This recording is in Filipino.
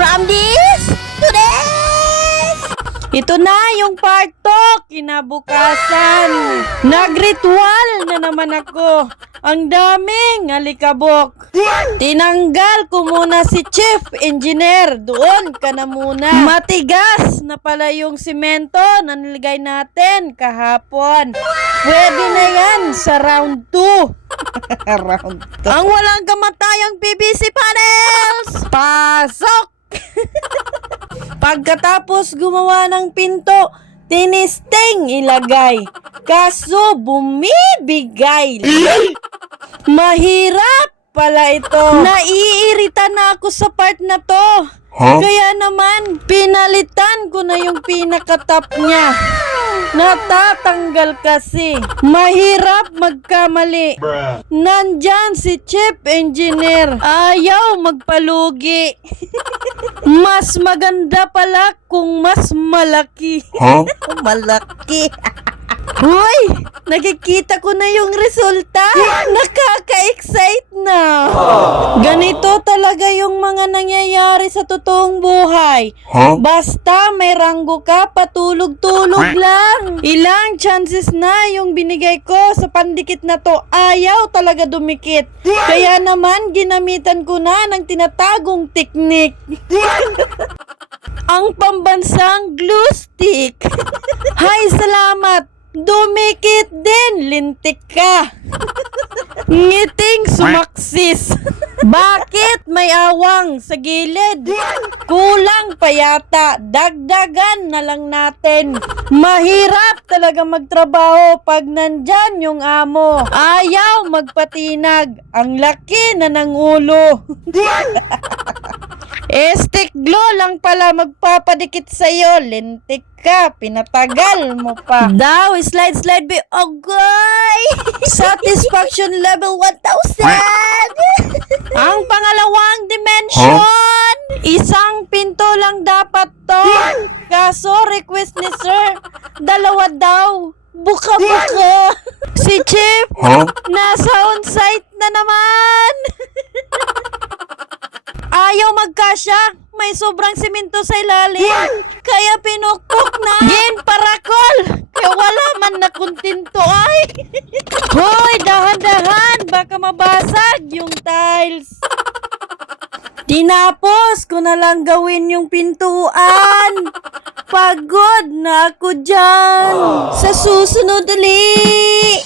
From this to this! Ito na yung part 2, kinabukasan. Nagritual na naman ako. Ang daming alikabok. Tinanggal ko muna si Chief Engineer. Doon ka na muna. Matigas na pala yung simento na nilagay natin kahapon. Pwede na yan sa round 2. Round 2. Ang walang kamatayang PVC panels! Pasok! Pagkatapos gumawa ng pinto, tinisting ilagay. Kaso bumibigay. Mahirap pala ito. Naiirita na ako sa part na to. Kaya naman, pinalitan ko na yung pinaka-top niya. Natatanggal kasi. Mahirap magkamali. Nandyan si Chief Engineer. Ayaw magpalugi. Mas maganda pala kung mas malaki. Malaki. Hoy! Nakikita ko na yung resulta. Nakaka-excite na. Ganito talaga yung mga nangyayari sa totoong buhay. Basta may ranggo ka, patulog-tulog lang. Ilang chances na yung binigay ko sa pandikit na to. Ayaw talaga dumikit. Kaya naman, ginamitan ko na ng tinatagong teknik. Ang pambansang glue stick. Hay, salamat. Dumikit din, lintik ka. Ngiting sumaksis. Bakit may awang sa gilid? Kulang pa yata. Dagdagan na lang natin. Mahirap talaga magtrabaho pag nandyan yung amo. Ayaw magpatinag. Ang laki na ng ulo. Stick glue lang pala magpapadikit sa'yo. Lintik ka, pinatagal mo pa. Daw, slide be. Okay. Satisfaction level 1,000. Ang pangalawang dimension. Isang pinto lang dapat to. Kaso request ni sir, 2 daw. Buka-buka. Si Chief, nasa on-site na naman. Ayaw magkasya. May sobrang simento sa ilalim. Kaya pinukpok na. Gin parakol. Kaya wala man na kuntinto ay. Hoy, dahan-dahan. Baka mabasag yung tiles. Tinapos ko na lang gawin yung pintuan. Pagod na ako dyan. Sa susunod ulit.